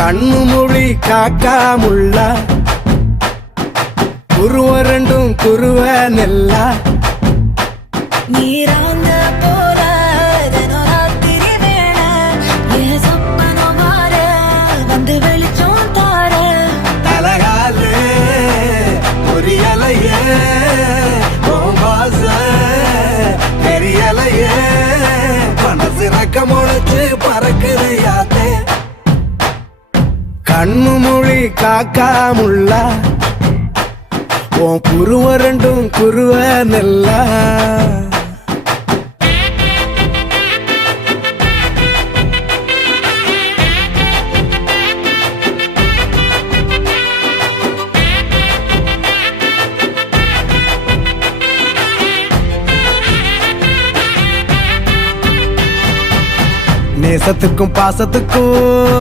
கண்ணு மொழி காக்காமுள்ள குருவ ரெண்டும் குருவ நெல்லா நீராங்க போல தினராத்திரி வேண என் சொப்பனம் மாற வந்து வெளிச்சம் தார தலகாலே பொரியலையே வாச பெரியலையே மனசு ரக்க முளைச்சு பறக்குது யாத்தே கண்ணு மொழி காக்காமுள்ள உன் குருவ ரெண்டும் குருவ நெல்லா நேசத்துக்கும் பாசத்துக்கும்